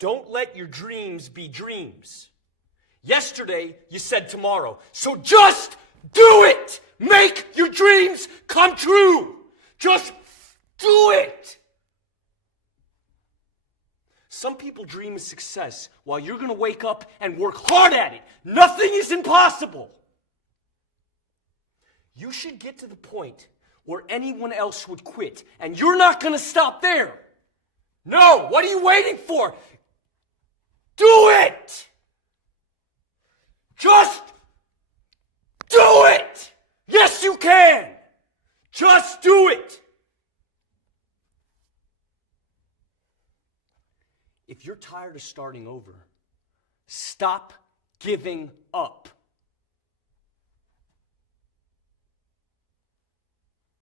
Don't let your dreams be dreams. Yesterday, you said tomorrow. So just do it! Make your dreams come true! Just do it! Some people dream of success while you're going to wake up and work hard at it. Nothing is impossible. You should get to the point where anyone else would quit, and you're not going to stop there. No, what are you waiting for? Do it! Just do it! Yes, you can! Just do it! If you're tired of starting over, stop giving up.